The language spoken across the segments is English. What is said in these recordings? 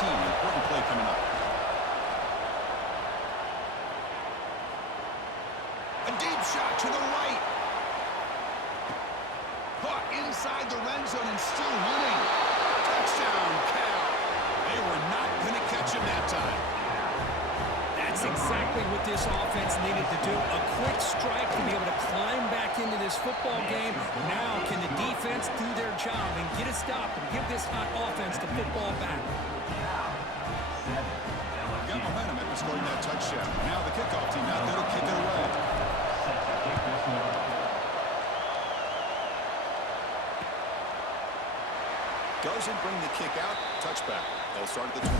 Important play coming up. A deep shot to the right. Caught inside the red zone and still running. Touchdown, Cal. They were not going to catch him that time. That's exactly what this offense needed to do. A quick strike to be able to climb back into this football game. Now can the defense do their job and get a stop and give this hot offense the football back? Got momentum after scoring that touchdown. Now the kickoff team out there to kick it away. Doesn't bring the kick out. Touchback. They'll start at the 25.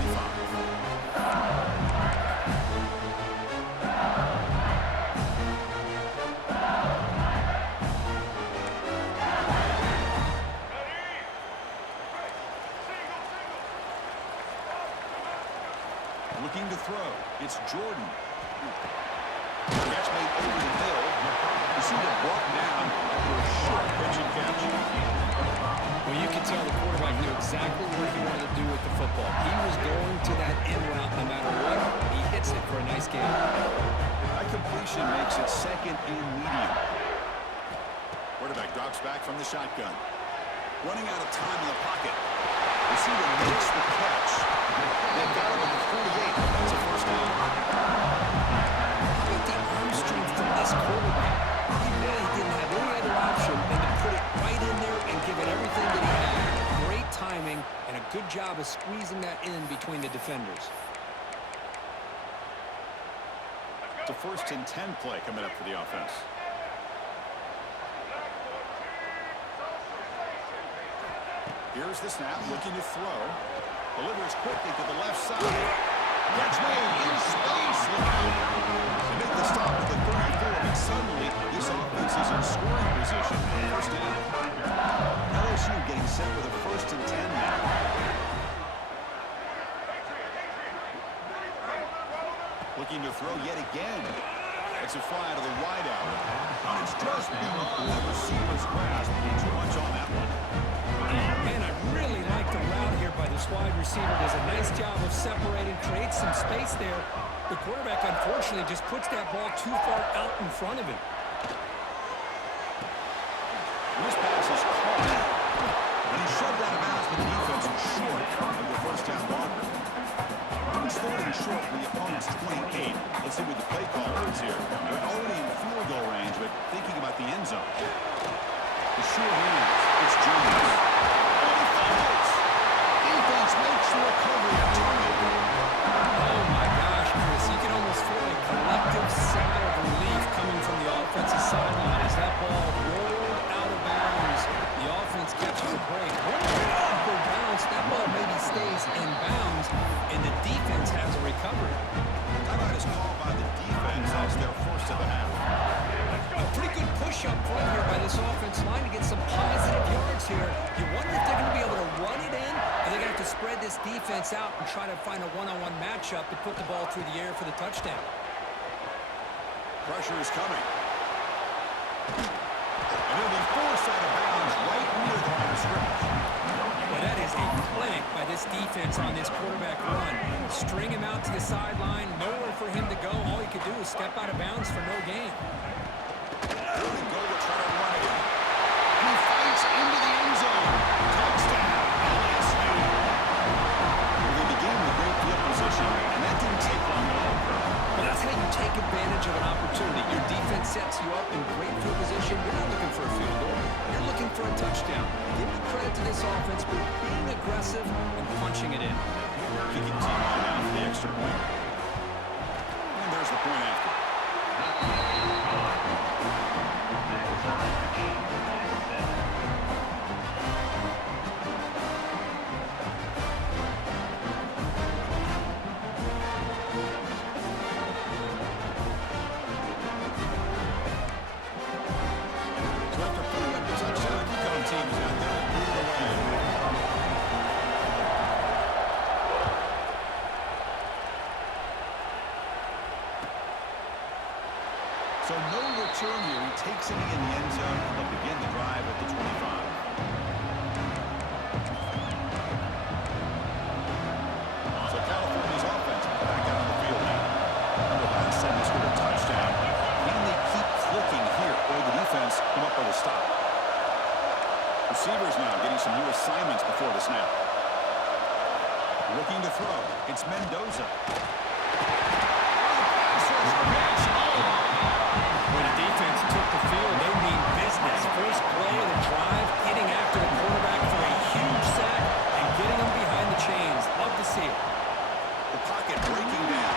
Looking to throw. It's Jordan. Catch made over the middle. You see it brought down after a short pitch and catch. Well, you can tell the quarterback knew exactly what he wanted to do with the football. He was going to that end route no matter what. He hits it for a nice game. That completion makes it second and medium. Quarterback drops back from the shotgun. Running out of time in the pocket. Receiver makes the catch. They've got him at the 48. That's a first down. Look at the arm strength from this quarterback. He really didn't have any other option than to put it right in there and give it everything that he had. Great timing and a good job of squeezing that in between the defenders. It's a 1st and 10 play coming up for the offense. Here's the snap, looking to throw. Delivers quickly to the left side. Catch made in space. Look out. They make the stop at the 34, but suddenly this offense is in scoring position. First down. LSU getting set with a 1st and 10 now. Looking to throw yet again. It's a fly to the wideout. And it's just beyond the receiver's grasp. Too much on that one. Man, I really like the route here by this wide receiver. Does a nice job of separating, creates some space there. The quarterback, unfortunately, just puts that ball too far out in front of him. This pass is caught. And he's shoved out of bounds, but the defense is short of the first down marker. It's 3rd and short from the opponent's 28. Let's see what the play caller is here. They're already in field goal range, but thinking about the end zone. The short hands. It's Jones. Defense makes the recovery and turnover. Oh my gosh, Chris, you can almost feel a collective sigh of relief coming from the offensive sideline as that ball rolled out of bounds. The offense catches a break. Upward bounce, that ball maybe stays in bounds, and the defense has a recovery. Timeout is called by the defense. That's their first of the half. A pretty good push up front here by this offense line to get some positive yards here. You wonder if they're going to be able to run it in, or they're going to have to spread this defense out and try to find a one-on-one matchup to put the ball through the air for the touchdown. Pressure is coming. And it'll be forced out of bounds right near the line of scrimmage. Well, that is a clinic by this defense on this quarterback run. String him out to the sideline, nowhere for him to go. All he could do is step out of bounds for no gain. Here we go to try to run it. He fights into the end zone. Touchdown, LSU. Well, they began with great field position, and that didn't take long at all. Well, that's how you take advantage of an opportunity. Your defense sets you up in great field position. You're not looking for a field goal. You're looking for a touchdown. Give the credit to this offense for being aggressive and punching it in. Kicking team on now for the extra point. And there's the point after. So no return here. He takes it in the end zone, and they'll begin the drive at the 25. It's Mendoza. When the defense took the field, they mean business. First play of the drive, hitting after the quarterback for a huge sack and getting him behind the chains. Love to see it. The pocket breaking down.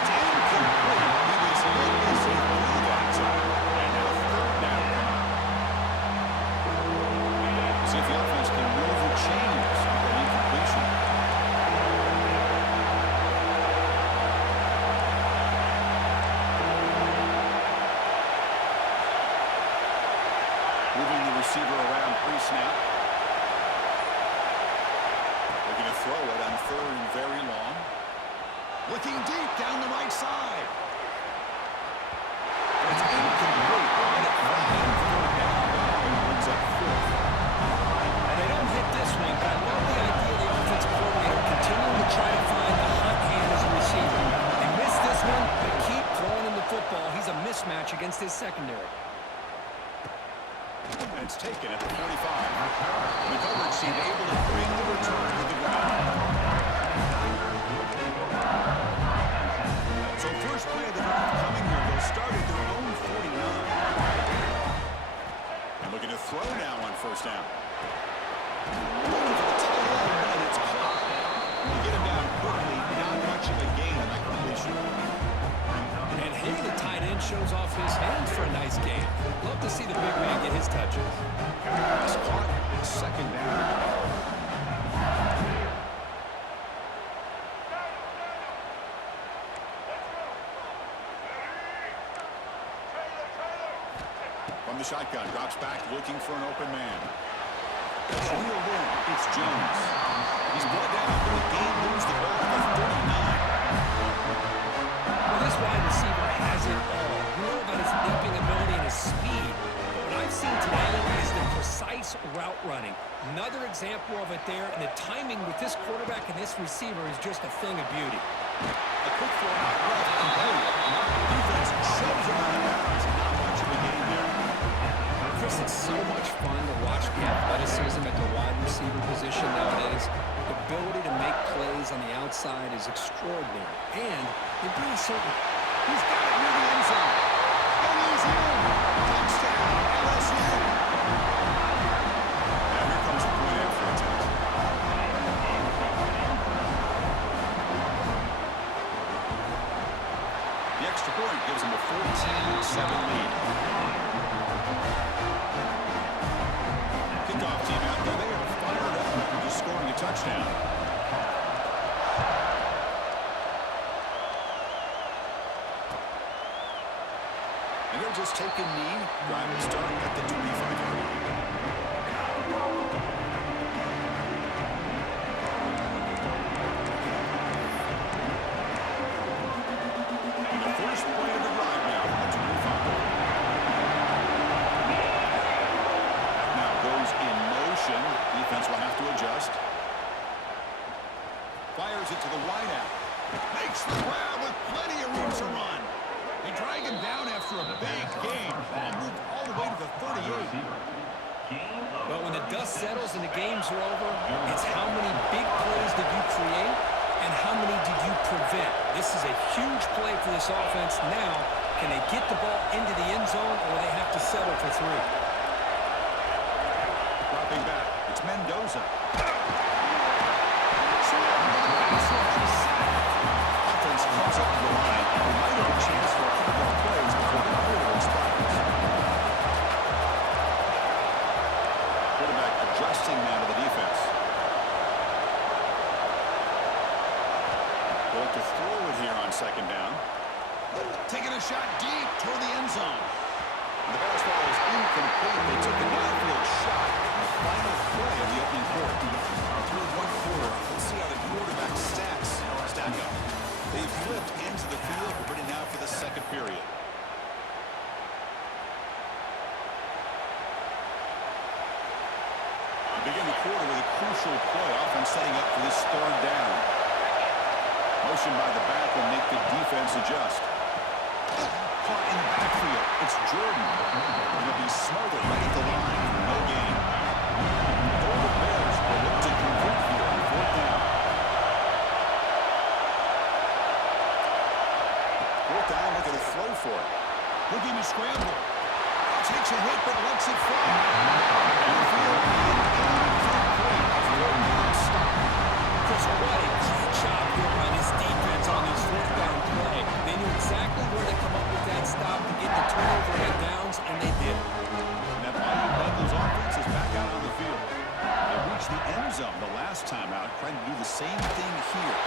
It's incomplete. He was hopelessly through that time. And now third down. See if the offense can move the chains with an incompletion. Moving the receiver around pre-snap. Looking to throw it on third and very long. Looking deep down the right side. It's incomplete. Right at third down. And brings up fourth. And they don't hit this one, but I love the idea of the offensive coordinator continuing to try to find the hot hand as a receiver. They missed this one, but keep throwing him the football. He's a mismatch against his secondary. And it's taken at the 45. The coverage team able to bring the return to the ground. So first play of the drive coming here. They'll start at their own 49. And looking to throw now on first down. Looking for the tight end, and it's caught. You get him down quickly, not much of a gain on that completion. And here the tight end shows off his hands for a nice game. Love to see the big man get his touches. It's caught. Second down. From the shotgun, drops back, looking for an open man. It's wheeled in. It's Jones. He's brought down, but the game moves the ball to 39. Well, this wide receiver has it all. We know about his leaping ability and his speed. But what I've seen today is the precise route running. Another example of it there, and the timing with this quarterback and this receiver is just a thing of beauty. A quick throw out left, complete. Defense shoves him out of bounds. Not much of a game there. Chris, it's so much fun to watch the athleticism at the wide receiver position nowadays. The ability to make plays on the outside is extraordinary. And they bring a certain... He's got it near the end zone. And he's in. Touchdown, LSU. Now here comes the point after attempt. The extra point gives him a 14-7 lead. Kickoff team out there. They are fired up after just scoring a touchdown. And they'll just take a knee. Drive will start at the 25-yard line. And the first play of the drive now from the 25. That now goes in motion. Defense will have to adjust. Fires it to the wideout. Makes the grab with plenty of room to run. They drag him down after a big game. Ball moved all the way to the 38. But when the dust settles and the games are over, it's how many big plays did you create and how many did you prevent. This is a huge play for this offense. Now, can they get the ball into the end zone or they have to settle for three? Dropping back. It's Mendoza. Offense comes up to the line. They might have a chance for a couple more plays before the quarter expires. Quarterback adjusting now to the defense. They'll look to throw it here on second down. Taking a shot deep toward the end zone. The pass ball is incomplete. They took a downfield shot in the final play of the opening quarter. Through one quarter, let's see how the quarterback stats stack up. They flipped into the field. We're ready now for the second period. We begin the quarter with a crucial play. Offense setting up for this third down. Motion by the back will make the defense adjust. Caught in the backfield. It's Jordan. It'll be smothered right at the line. No gain. The Golden Bears will look to convert here on fourth down. throw for it. Looking to scramble. Takes a hit, but lets it fly. Downfield and incomplete. Fourth down stop. Chris, what a great job here by this defense on this fourth down play. They knew exactly where to come up with that stop to get the turnover and downs, and they did. And that Bayou Bengals offense is back out on the field. They reached the end zone the last time out, trying to do the same thing here.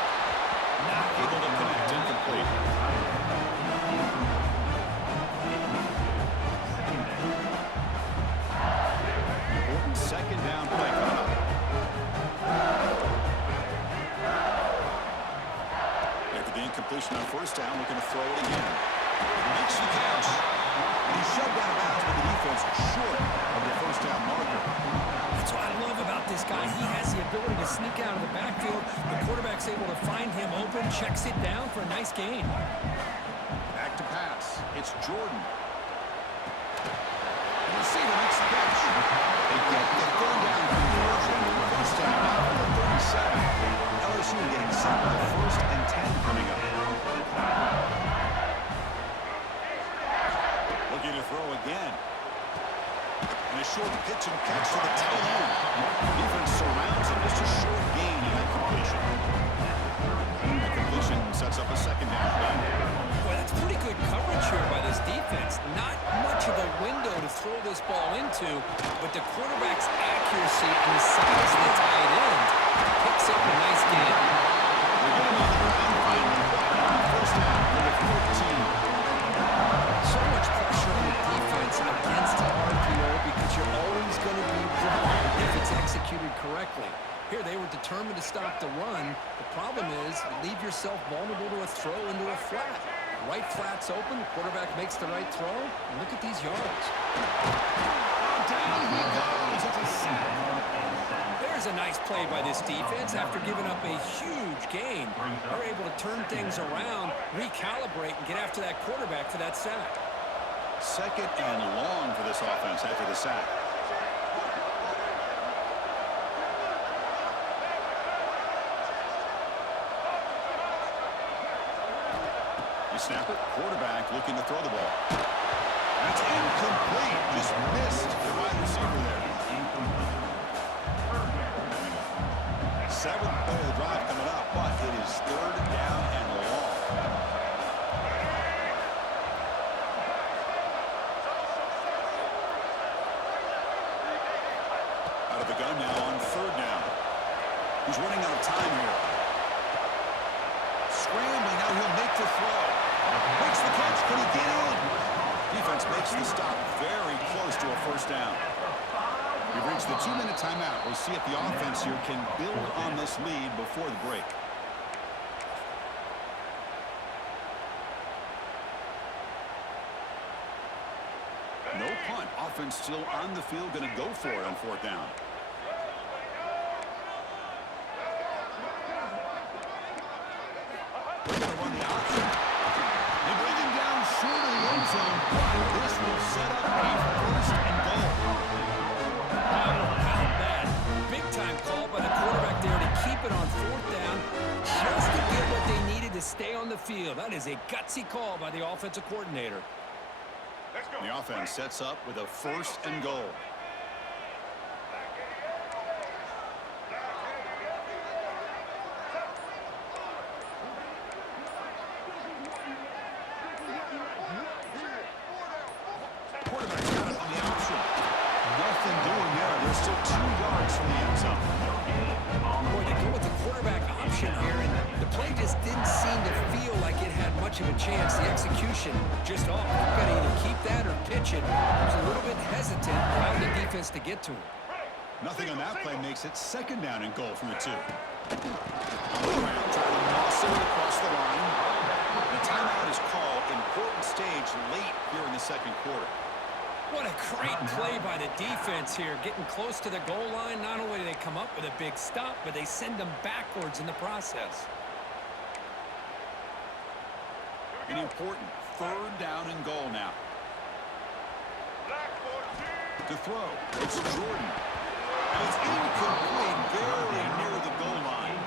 Not able to connect, incomplete. Important second down play coming up. After the incompletion on first down, looking to throw it again. Makes the catch. And he's shoved out of bounds with the defense short of the first down marker. That's what I love about this guy. He has the ability to sneak out of the backfield. The quarterback's able to find him open, checks it down for a nice gain. Back to pass. It's Jordan. The receiver makes the catch. They get the third down conversion. First down now from the 37. LSU getting set with the 1st and 10 coming up. Looking to throw again. And a short pitch and catch to the tail end. Defense surrounds him. Just a short gain in that completion. That completion sets up a second down play. Boy, that's pretty good coverage here by this defense. Not much of a window to throw this ball into, but the quarterback's accuracy and the size of the tight end picks up a nice gain. We get him on the ground finally. First down, number 14. So much pressure on the defense against the RPO because you're always going to be wrong if it's executed correctly. Here, they were determined to stop the run. The problem is, leave yourself vulnerable to a throw into a flat. Right flat's open, the quarterback makes the right throw, and look at these yards. Down he goes. It's a sack. There's a nice play by this defense. After giving up a huge gain, they're able to turn things around, recalibrate, and get after that quarterback for that sack. Second and long for this offense after the sack. You snap it, quarterback looking to throw the ball. That's incomplete. Just missed the wide receiver there. Seventh play of the drive coming up, but it is third down and long. Out of the gun now on third down. He's running out of time here. Scrambling, now he'll make the throw. Makes the catch, can he get in? Defense makes the stop very close to a first down. We've reached the 2-minute timeout. We'll see if the offense here can build on this lead before the break. No punt. Offense still on the field, going to go for it on fourth down. They're going to run the option. They bring him down short of the end zone, but this will set up a first and goal. How bad. Big-time call by the quarterback there to keep it on fourth down, just to get what they needed to stay on the field. That is a gutsy call by the offensive coordinator. The offense sets up with a first and goal. Quarterback's got it on the option. Nothing doing there. They're still 2 yards from the end zone. Boy, they go with the quarterback option here, and the play just didn't seem to feel like it had much of a chance. The execution just off. You've got to either keep that or pitch it. He was a little bit hesitant, allowing the defense to get to him. Nothing on that play makes it second down and goal from the 2. On the ground, trying to moss it across the line. The timeout is called. Important stage late here in the second quarter. What a great play by the defense here. Getting close to the goal line, not only do they come up with a big stop, but they send them backwards in the process. An important third down and goal now. To throw, it's Jordan. And it's incomplete, very near the goal line.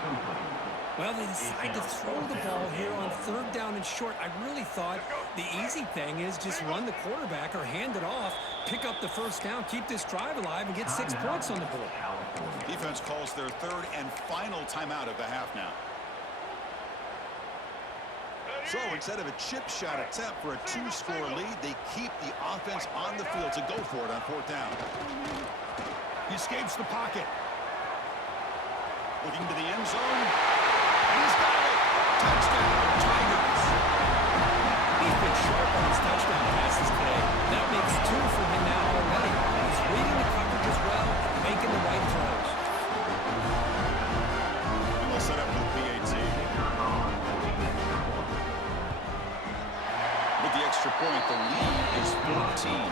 Well, they decide to throw the ball here on third down and short. I really thought the easy thing is just run the quarterback or hand it off, pick up the first down, keep this drive alive, and get 6 points on the board. Defense calls their third and final timeout of the half now. So instead of a chip shot attempt for a 2-score lead, they keep the offense on the field to go for it on fourth down. He escapes the pocket. Looking to the end zone. And he's got it. Touchdown, Tigers. He's been sharp on his touchdown passes today. That makes 2 for him now already. He's reading the coverage as well, making the right throws. And they'll set up for the PAT. With the extra point, the lead is 14.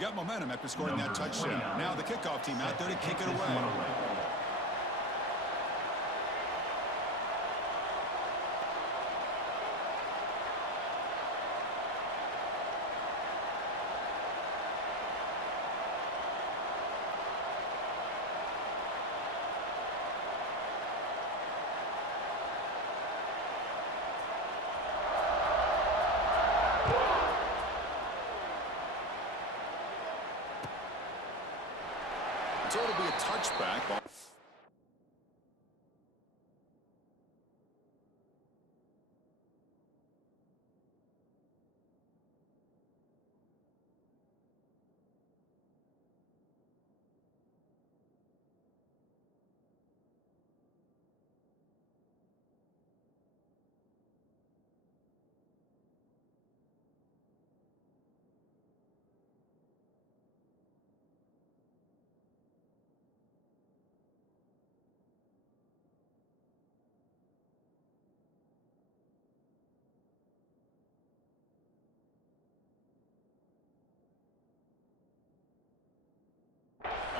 Got momentum after scoring that touchdown. Now the kickoff team out there to kick it away. So it'll be a touchback.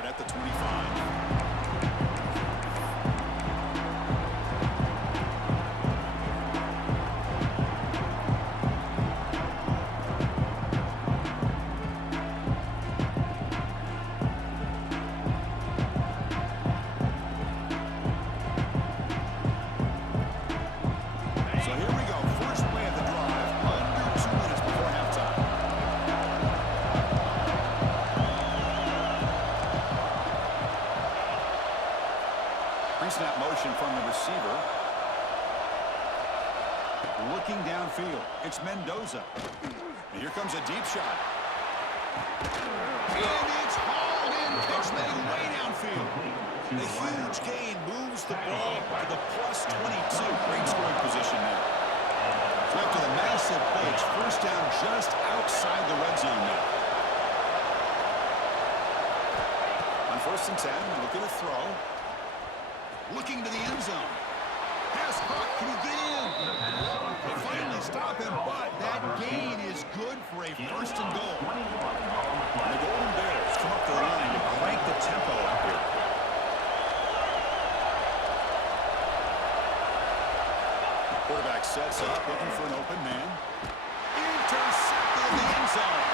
At the 25. So here we go. First play of the drive. Under 2 minutes before halftime. Pre-snap motion from the receiver. Looking downfield. It's Mendoza. And here comes a deep shot. And it's hauled in. Pitch made way downfield. The huge gain moves the ball to the plus 22. Great scoring position now. So after the massive play, it's first down just outside the red zone now. On 1st and 10, looking to throw. Looking to the end zone. Pass caught. Can he get in? They finally stop him, but that gain is good for a 1st and goal. And the Golden Bears come up the line to crank the tempo up here. Quarterback sets up, looking for an open man. Intercepted in the end zone.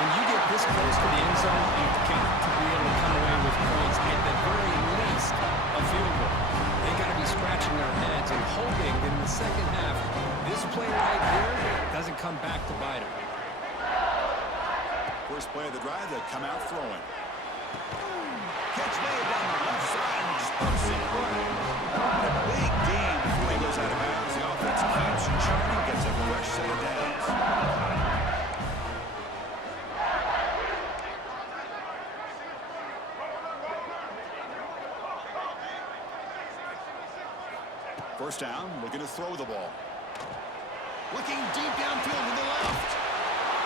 When you get this close to the end zone, you've got to be able to come away with points, at the very least a field goal. They got to be scratching their heads and hoping that in the second half, this play right here doesn't come back to bite them. First play of the drive, they come out throwing. Catch made down the left side, explosive. And a big gain before he goes out of bounds. The offense keeps churning, gets a fresh set of downs. First down, looking to throw the ball. Looking deep downfield to the left.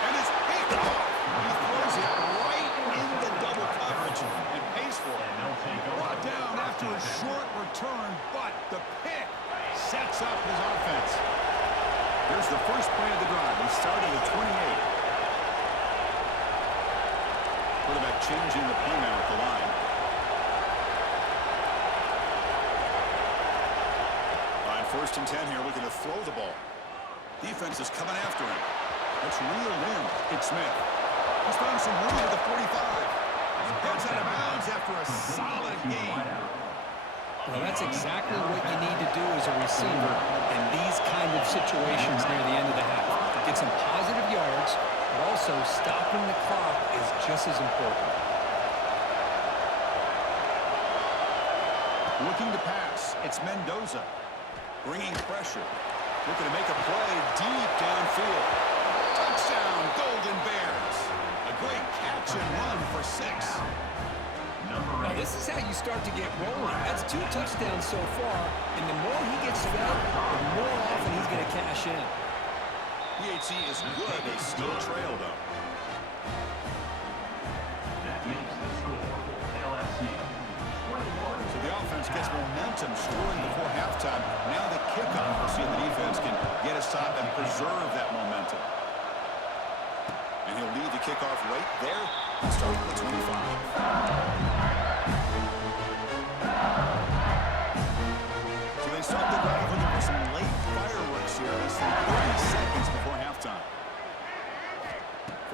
And it's picked off. He throws it right in the double coverage and pays for it. Brought down after a short return, but the pick sets up his offense. Here's the first play of the drive. They started at changing the play now at the line. On 1st and 10 here, looking to throw the ball. Defense is coming after him. Let's reel in. It's Smith. He's found some room at the 45. Gets out of bounds after a solid game. Well, that's exactly what you need to do as a receiver in these kind of situations near the end of the half. Get some positive yards, but also stopping the clock is just as important. Looking to pass. It's Mendoza. Bringing pressure. Looking to make a play deep downfield. Touchdown, Golden Bears. A great catch and run for 6. Now, this is how you start to get rolling. That's 2 touchdowns so far, and the more he gets fed, the more often he's going to cash in. PHC is good. They still trail, though. So the offense gets momentum scoring before halftime. Now the kickoff. We'll see if the defense can get a stop and preserve that momentum. And he'll lead the kickoff right there and start with the 25. So they start the drive looking for some late fireworks here. Less than 30 seconds before halftime.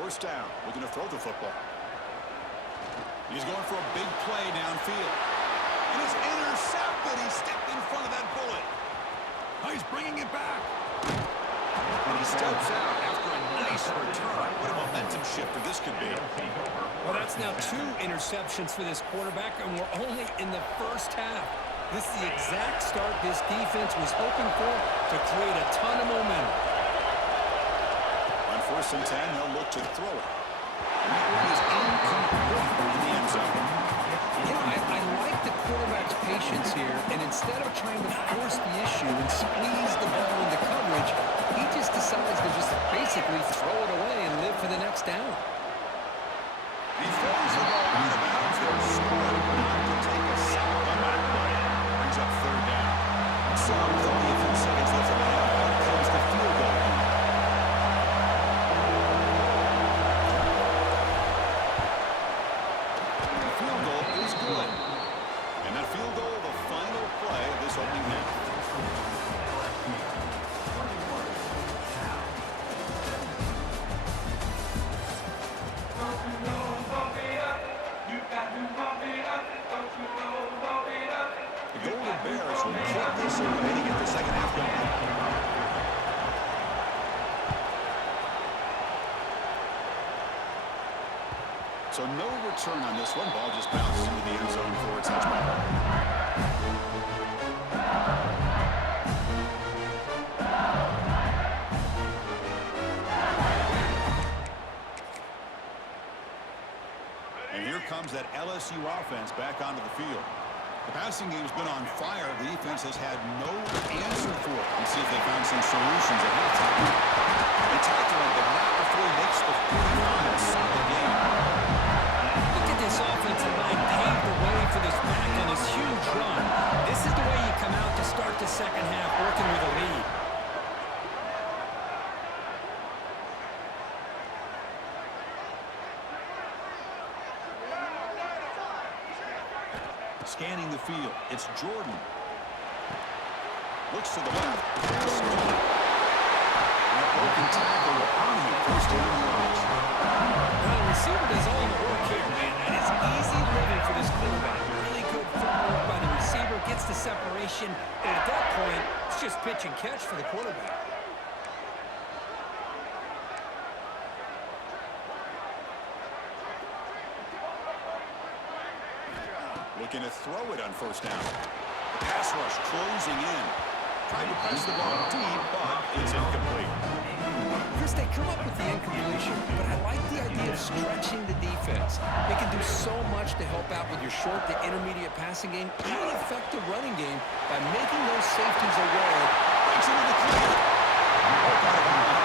1st down, looking to throw the football. He's going for a big play downfield. And he's intercepted. He stepped in front of that bullet. Oh, he's bringing it back. And he steps out after a nice return. What a momentum shifter this could be. Well, that's now 2 interceptions for this quarterback, and we're only in the 1st half. This is the exact start this defense was hoping for to create a ton of momentum. On 1st and 10, they'll look to throw it. And that one is incomplete in the end zone. You know, I like the quarterback's patience here, and instead of trying to force the issue and squeeze the ball into coverage, he just decides to just basically throw it away and live for the next down. He throws the ball out of bounds. They'll score it, but not to take a sack on that play. Brings up 3rd down. So with only a few seconds left in the half, out comes the field goal. The field goal is good. And that field goal, the final play of this opening half. The Golden Bears will kick this away to get the second half going. So no return on this one. Ball just bounces into the end zone for a touchback. And here comes that LSU offense back onto the field. The passing game's been on fire. The defense has had no answer for it. Let's see if they found some solutions at halftime. They tackle him, but not before he makes the 45. Solid game. Look at this offensive line paved the way for this back on this huge run. This is the way you come out to start the second half working with a lead. Scanning the field. It's Jordan. Looks to the left. That broken tackle will earn him 1st down yards. Well, the receiver does all the work here, man. That is easy living for this quarterback. Really good footwork by the receiver. Gets the separation. And at that point, it's just pitch and catch for the quarterback. Looking to throw it on 1st down. The pass rush closing in. Trying to press the ball deep, but it's incomplete. Chris, they come up with the incompletion, but I like the idea of stretching the defense. They can do so much to help out with your short to intermediate passing game, even affect the running game by making those safeties aware. Breaks into the clear.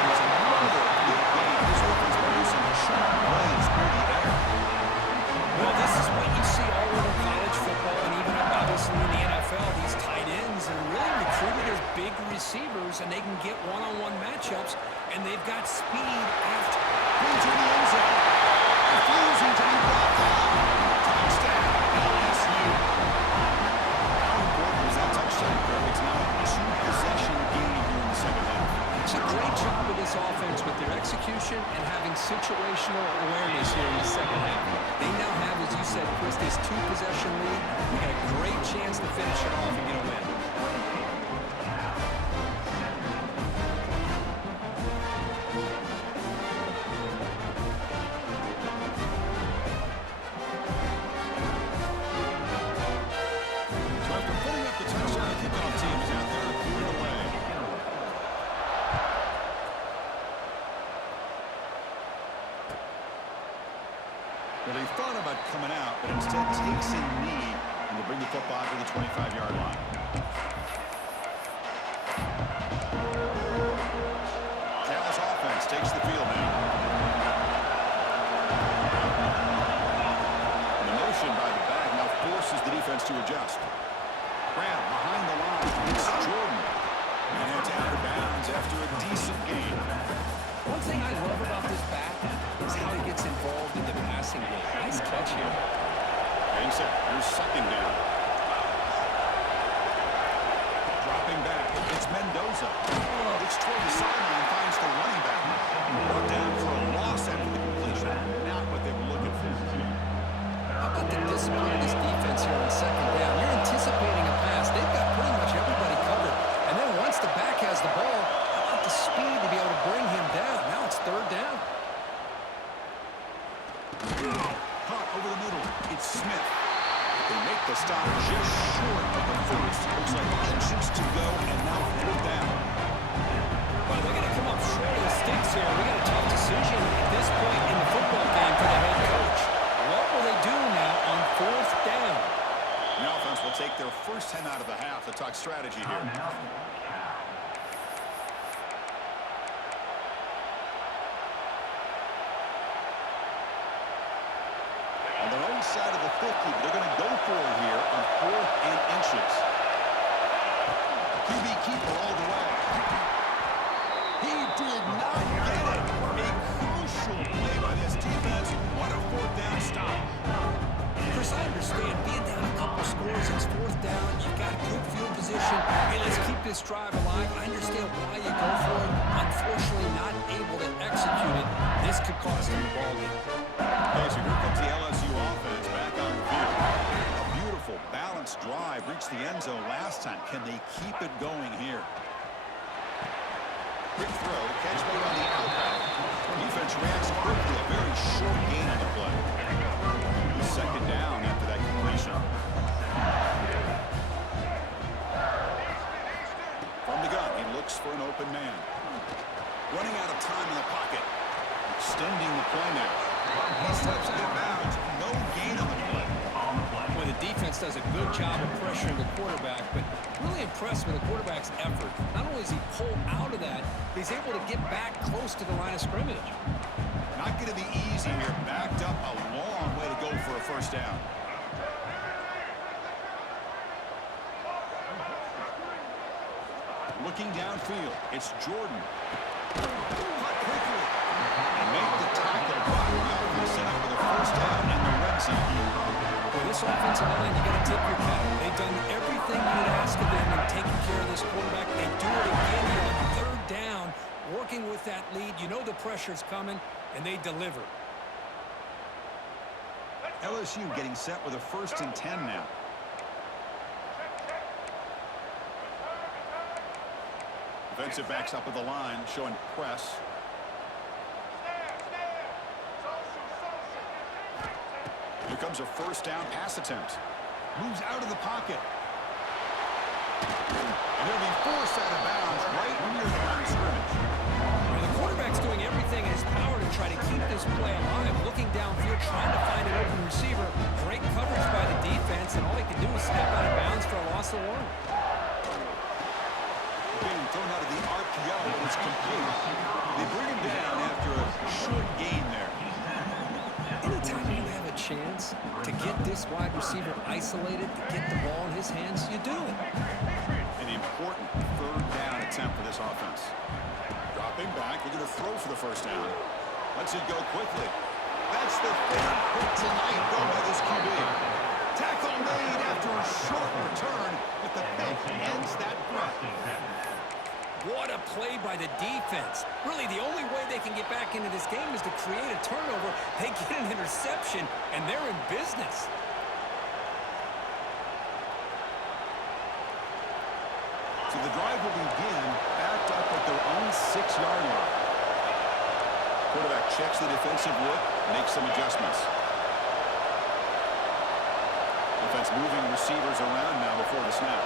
It's another big game. This offense producing sharp plays through the air. Well, this is what you see all over college football and even obviously in the NFL. These tight ends are really recruited as big receivers, and they can get one-on-one matchups, and they've got speed after. Into the end zone. Refusing to be brought down. situational awareness here in the second half. They now have, as you said, Chris, this two-possession lead. They got a great chance to finish it off and get a win. So after putting up the touchdown, the kickoff team is out there moving away. Well, they thought about coming out, but instead takes a knee and they bring the football to the 25-yard line. Cal's offense takes the field now. And the motion by the back now forces the defense to adjust. Graham behind the line. It's Jordan. And it's out of bounds after a decent gain. One thing I love about this back is how he gets involved in the passing game. Nice catch here. And set. Here's second down. Dropping back. It's Mendoza. Looks toward the sideline, finds the running back. Brought down for a loss after the completion. Not what they were looking for. How about the discipline of this defense here on second down? You're anticipating a pass. They've got pretty much everybody covered. And then once the back has the ball, how about the speed to be able to bring him down? Now it's third down. Caught over the middle. It's Smith. They make the stop just short of the first. Looks like inches to go, and now fourth down. Well, they're going to come up short of the sticks here. We got a tough decision at this point in the football game for the head coach. What will they do now on fourth down? The offense will take their first 10 out of the half to talk strategy here. On their own side of the 50, they're going to go for it here on 4th and inches. QB keeper all the way. He did not get it. A crucial play by this defense. What a fourth down stop. Chris, I understand being down a couple scores, it's fourth down, you've got good field position. Hey, let's keep this drive alive. I understand why you go for it. Unfortunately, not able to execute it. This could cost them the ball game. Okay, so here comes the LSU offense back on the field. A beautiful, balanced drive reached the end zone last time. Can they keep it going here? Quick throw, catch made on the outback. Defense reacts quickly, a very short gain on the play. Second down after that completion. From the gun, he looks for an open man. Running out of time in the pocket. Extending the play now. He steps out of bounds. No gain on the play. Well, the defense does a good job of pressuring the quarterback, but really impressed with the quarterback's effort. Not only does he pull out of that, he's able to get back close to the line of scrimmage. Not going to be easy here. Backed up a long way to go for a first down. Looking downfield, it's Jordan. Cut quickly. And make the tackle. But set up with a first down in the red zone. Well, this offensive line, you got to tip your cap. They've done everything you'd ask of them in taking care of this quarterback. They do it again here on third down, working with that lead. You know the pressure's coming, and they deliver. LSU getting set with a 1st and 10 now. Defensive backs up with the line, showing press. Here comes a first down pass attempt. Moves out of the pocket. And he'll be forced out of bounds right near the line of scrimmage. And the quarterback's doing everything in his power to try to keep this play alive. Looking downfield, trying to find an open receiver. Great coverage by the defense, and all he can do is step out of bounds for a loss of one. Being thrown out of the RPO, and it's complete. They bring him down after a short gain there. Anytime you have a chance to get this wide receiver isolated, to get the ball in his hands, you do it. An important third down attempt for this offense. Dropping back, we're going to throw for the first down. Lets it go quickly. That's the third pick tonight going by this QB. Tackle made after a short return, but the pick ends that threat. What a play by the defense. Really, the only way they can get back into this game is to create a turnover. They get an interception, and they're in business. So the drive will begin backed up at their own 6-yard line. Quarterback checks the defensive look, makes some adjustments. Defense moving receivers around now before the snap.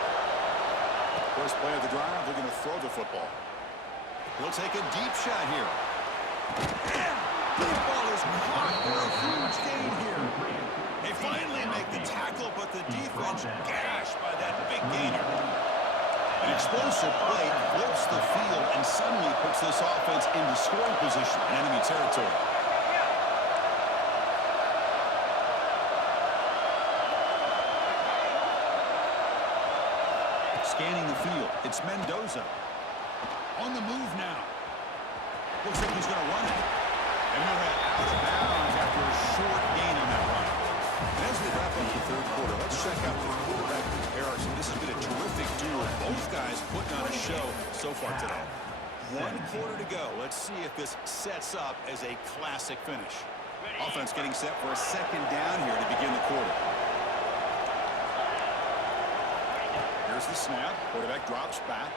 First play of the drive, they're going to throw the football. He'll take a deep shot here. The ball is caught for a huge gain here. They finally make the tackle, but the defense gashed by that big gainer. An explosive play flips the field and suddenly puts this offense into scoring position in enemy territory. Scanning the field, it's Mendoza. On the move now. Looks like he's going to run it. And he'll head out of bounds after a short gain on that run. And as we wrap up the third quarter, let's check out the quarterback comparison. This has been a terrific duel. Both guys putting on a show so far today. 1 quarter to go. Let's see if this sets up as a classic finish. Offense getting set for a second down here to begin the quarter. Here's the snap. Quarterback drops back.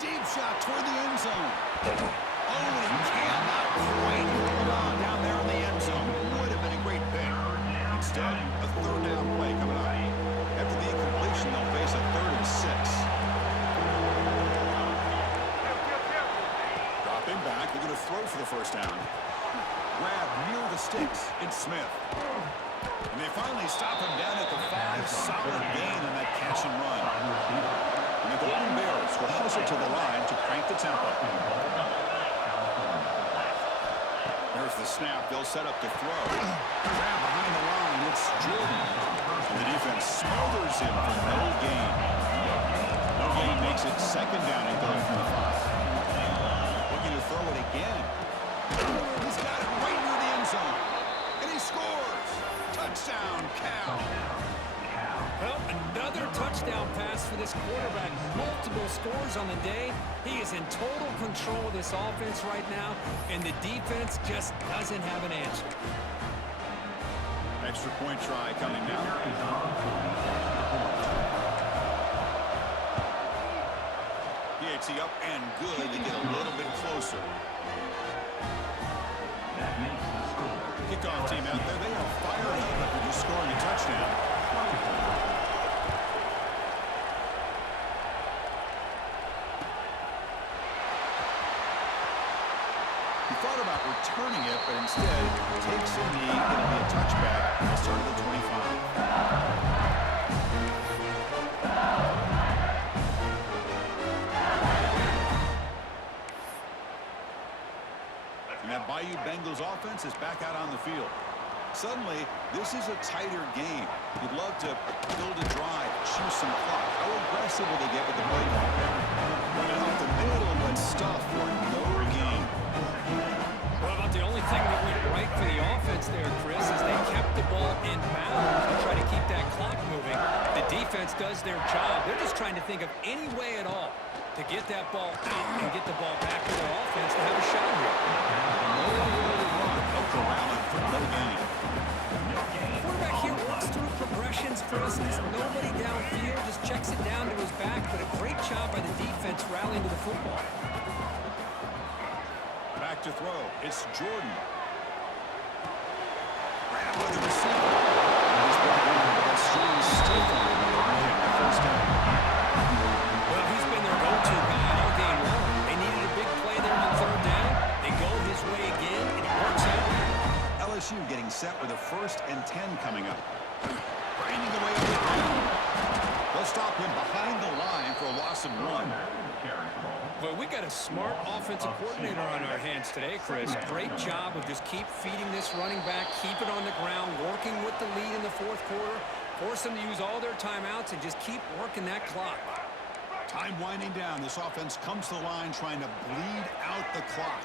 Deep shot toward the end zone. Oh, and he cannot quite hold on down there in the end zone. Would have been a great pick. Instead, a third down play coming up. After the incompletion, they'll face a 3rd and 6. Dropping back. They're going to throw for the first down. Grab near the sticks. It's Smith. And they finally stop him down at the 5. Solid gain on that catch and run. And the Golden Bears will hustle to the line to crank the tempo. There's the snap. They'll set up to throw. Grab behind the line. It's Jordan. And the defense smothers him for no gain. No gain makes it second down and goes from the 5. Looking to throw it again. He's got it right near the end zone. And he scores. Touchdown, Cal. Well, another touchdown pass for this quarterback. Multiple scores on the day. He is in total control of this offense right now, and the defense just doesn't have an answer. Extra point try coming now. PAT up and good. They get a little bit closer. Kickoff team out there. They are fired up after just scoring a touchdown. He thought about returning it, but instead takes a knee. It'll be a touchback. He'll start at the 25. And that Bayou Bengals offense is back out on the field. Suddenly, this is a tighter game. You'd love to build a drive, choose some clock. How aggressive will they get with the play call? Running up the middle, but stuff for no gain. Well, about the only thing that went right for the offense there, Chris, is they kept the ball in bounds to try to keep that clock moving. The defense does their job. They're just trying to think of any way at all to get that ball out and get the ball back to their offense to have a shot here. Quarterback here walks through progressions, Chris. There's nobody downfield, just checks it down to his back, but a great job by the defense rallying to the football. Back to throw. It's Jordan. Grab with the receiver. He's brought in with a strong stiff on him. First down. Well, he's been their go-to guy all game long. They needed a big play there on 3rd down. They go his way again, and it works out. LSU getting set with a 1st and 10 coming up. Grinding away on the ground. They'll stop him behind the line for a loss of 1. Well, we got a smart offensive coordinator on our hands today, Chris. Great job of just keep feeding this running back, keep it on the ground, working with the lead in the 4th quarter, force them to use all their timeouts, and just keep working that clock. Time winding down. This offense comes to the line trying to bleed out the clock.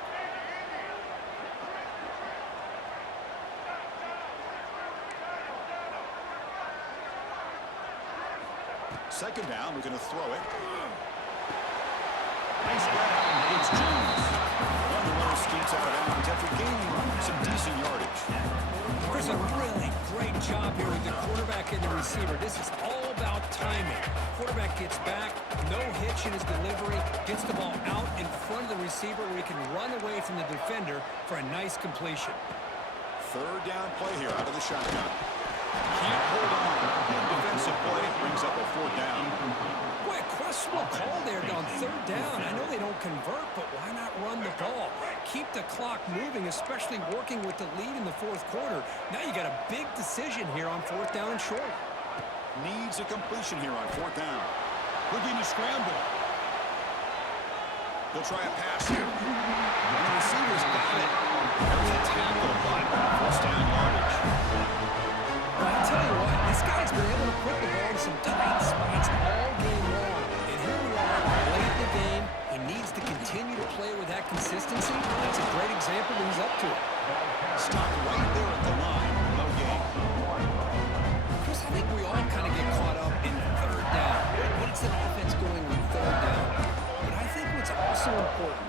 Second down, we're going to throw it. Nice spread out. It's Jones. And the runner scoots out of bounds after gaining some decent yardage. There's a really great job here with the quarterback and the receiver. This is all about timing. Quarterback gets back, no hitch in his delivery, gets the ball out in front of the receiver where he can run away from the defender for a nice completion. Third down play here out of the shotgun. Can't hold on. Good defensive play brings up a fourth down. Boy, a questionable call there on third down. I know they don't convert, but why not run the ball? Keep the clock moving, especially working with the lead in the fourth quarter. Now you got a big decision here on fourth down and short. Needs a completion here on fourth down. Looking to scramble. They'll try a pass here. And the receiver's got it. There's a tackle, but first down yardage. Well, I tell you what, this guy's been able to put the ball in some tight spots all game long. And here we are, late in the game. He needs to continue to play with that consistency. That's a great example that he's up to it. Stopped right there at the line. No gain. Chris, I think we all kind of get caught up in third down. What's an offense doing on third down? But I think what's also important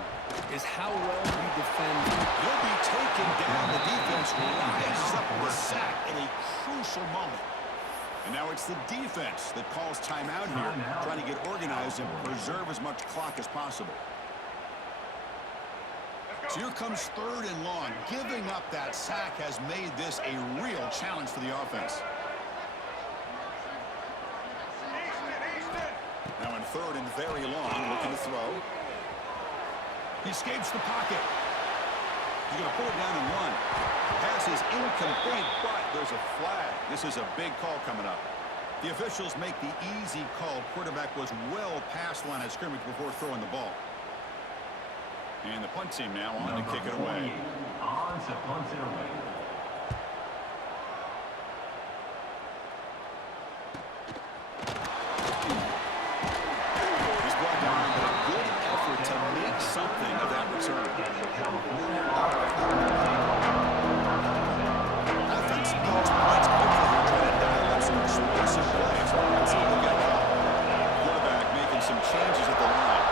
is how well you defend. He'll be taken down. The defense rises up with a sack at a crucial moment. And now it's the defense that calls timeout here, trying to get organized and preserve as much clock as possible. So here comes third and long. Giving up that sack has made this a real challenge for the offense. Now in third and very long, looking to throw. He escapes the pocket. He's going to pull it down and run. Pass is incomplete, but there's a flag. This is a big call coming up. The officials make the easy call. Quarterback was well past the line of scrimmage before throwing the ball. And the punt team now on to kick it away. On to punt it away. He's brought down a good effort to make something of that return. Offense needs points quickly. They're trying to dial up some explosive plays. Let's see what they got now. Quarterback making some changes at the line.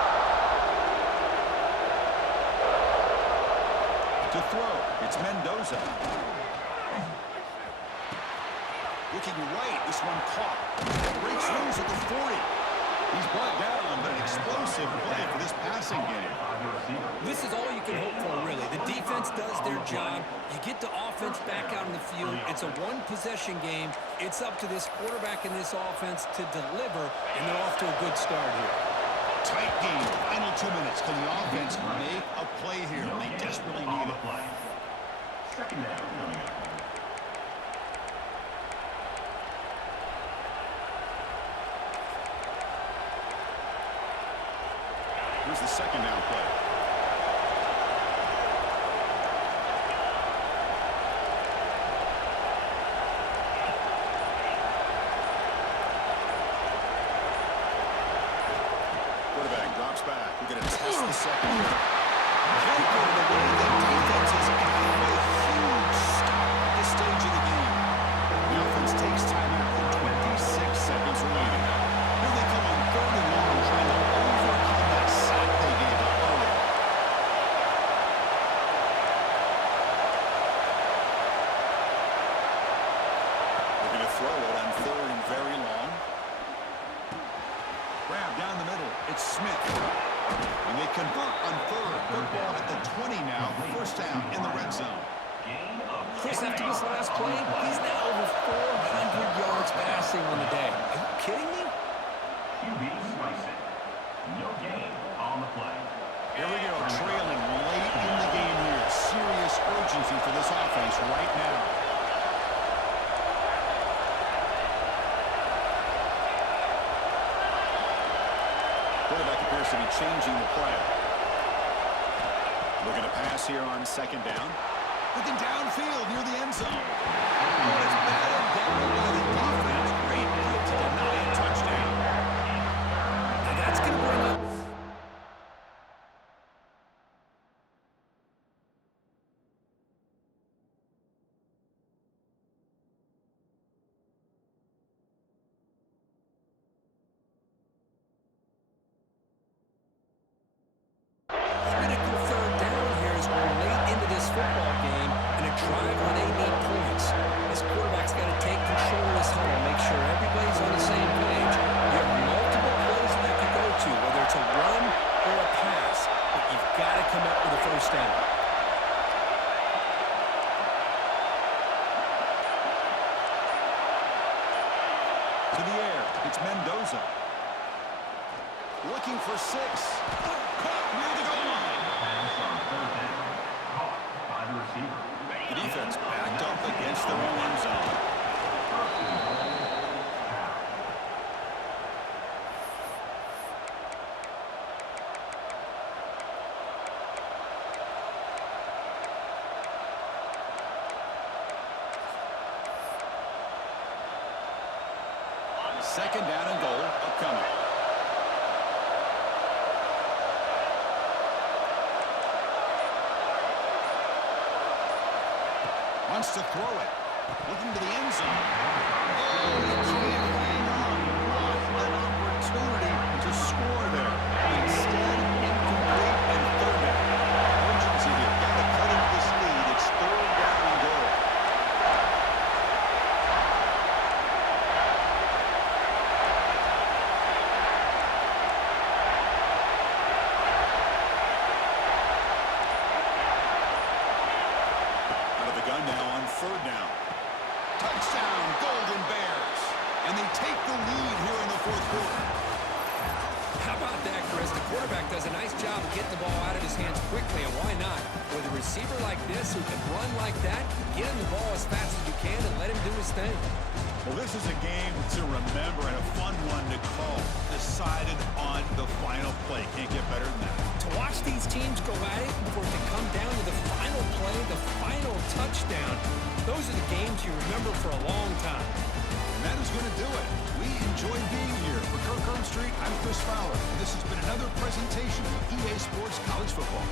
To throw, it's Mendoza. Looking right, this one caught. Breaks loose at the 40. He's brought down, but an explosive play for this passing game. This is all you can hope for, really. The defense does their job. You get the offense back out in the field. It's a one-possession game. It's up to this quarterback and this offense to deliver, and they're off to a good start here. Tight game. Final 2 minutes. Can the offense make a play here? They desperately need it. Second down coming up. Here's the second down play. Quarterback drops back. We're going to test the second here. Can't go to the way. The defense is got a huge stop at this stage of the game. The offense takes timeout with 26 seconds remaining. Here they come on third and long, trying to overcome that sack they gave up early. They're going to throw it on third and very long. Grab down the middle. It's Smith. And they convert on third. Football at the 20 now. First down in the red zone. Chris, after this last play, he's now over 400 yards passing on the day. Are you kidding me? QB slicing. No gain on the play. Here we go, trailing late in the game here. Serious urgency for this offense right now. Quarterback appears to be changing the play. Looking to pass here on second down. Looking downfield near the end zone. Oh, it's batted down by the defense. Great move to deny a touchdown. Now that's going to bring up drive when they need points. This quarterback's got to take control of this huddle, make sure everybody's on the same page. You have multiple plays that you can go to, whether it's a run or a pass, but you've got to come up with a first down. To the air, it's Mendoza. Looking for 6. Caught near the goal line. Pass on third down. Caught by the receiver. The defense backed up against the end zone. Second down and goal upcoming. Wants to throw it. Looking to the end zone. Oh, he can't hang on. What an opportunity to score there. Instead, incomplete and third down. Urgency here. Got to cut into this lead. It's third down and goal. Now on third down. Touchdown, Golden Bears. And they take the lead here in the fourth quarter. How about that, Chris? The quarterback does a nice job of getting the ball out of his hands quickly, and why not? With a receiver like this who can run like that, get him the ball as fast as you can and let him do his thing. Well, this is a game to remember and a fun one to call. Decided on the final play. Can't get better than that. To watch these teams go at it and for it to come down to the final play, the final touchdown, those are the games you remember for a long time. And that is going to do it. We enjoyed being here. For Kirk Herbstreit, I'm Chris Fowler. And this has been another presentation of EA Sports College Football.